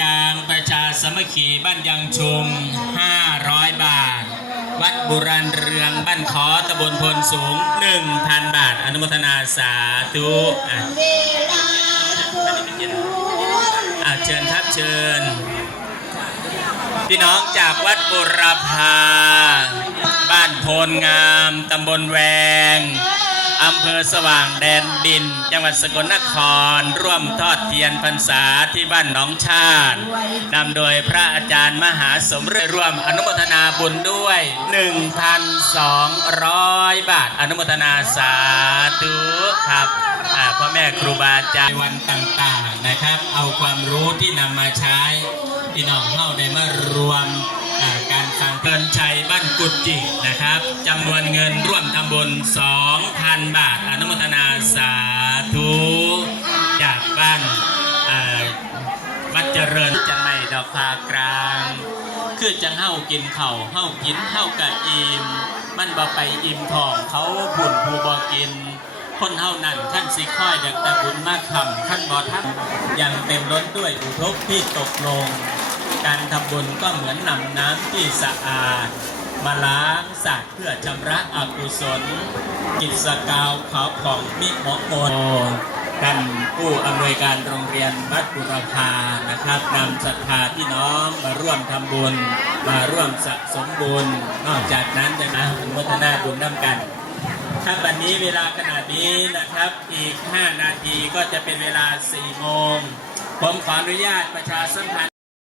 ยางประชาสมัคคีบ้านยังชุม 500 บาท วัดบุรันเรืองบ้านขอตำบลพลสูง 1,000 บาท อนุโมทนาสาธุอะอะเชิญครับเชิญ พี่น้องจากวัดบุรพา บ้านโพนงามตำบลแวง อำเภอสว่างแดนดิน จังหวัดสกลนคร ร่วมทอดเทียนพรรษาที่บ้านหนองชาตินำโดยพระอาจารย์มหาสมฤทธิ์ร่วมอนุโมทนาบุญด้วย 1,200 บาทอนุโมทนาสาธุครับพ่อแม่ครูบาอาจารย์วันต่างๆนะครับ เอาความรู้ที่นำมาใช้พี่น้องเข้าได้มารวมการสั่งเกินชัยบ้านกุจินะครับำนวนเงินร่วมทำบุญ2,000 บาท อนุโมทนาสาธุ จากบ้านวัดเจริญจังไม่ดอกพากลาง คือจังเฮ้ากินเข่าเฮ้ากินเฮ้ากะอิ่มมันบ่ไปอิ่มทองเขาบุญผู้บ่กิน คนเฮานั่นขั้นสิค่อยด็กแต่บุญมากคำขั้นบ่ทันยังเต็มล้นด้วยอุทกที่ตกลง การทำบุญก็เหมือนนำน้ำที่สะอาด มาล้างสะอาดเพื่อชำระอกุศล กิจสกาวขาวผ่องมิหมาะมนท่านผู้อำนวยการโรงเรียนวัดบุรพานะครับนำศรัทธาพี่น้องมาร่วมทำบุญ มาร่วมสะสมบุญ นอกจากนั้นจะนะอนุโมทนาบุญน้ำกันถ้าบัดนนี้เวลาขนาดนี้นะครับ อีก 5 นาทีก็จะเป็นเวลา 4 โมง ผมขออนุญาตประชาสัมพันธ์